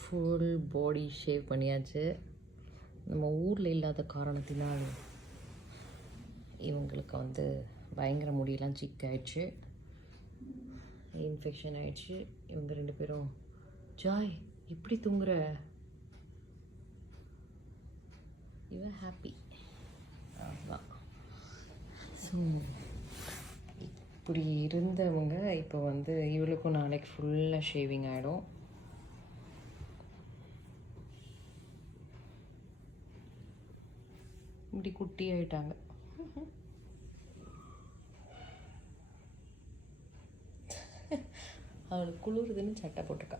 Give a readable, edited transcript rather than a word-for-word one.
Full body shave பண்ணியாச்சு. நம்ம ஊரில் இல்லாத காரணத்தினால் இவங்களுக்கு வந்து பயங்கர முடியெல்லாம் சிக் ஆயிடுச்சு, இன்ஃபெக்ஷன் ஆயிடுச்சு. இவங்க 2 பேரும் ஜாய் இப்படி தூங்குற, இவன் ஹாப்பி. அதுதான். ஸோ இப்படி இருந்தவங்க இப்போ வந்து இவளுக்கும் நாளைக்கு ஃபுல்லாக ஷேவிங் ஆகிடும். இப்படி குட்டி ஆகிட்டாங்க. அவளுக்கு குளிருதுன்னு சட்டை போட்டிருக்கா.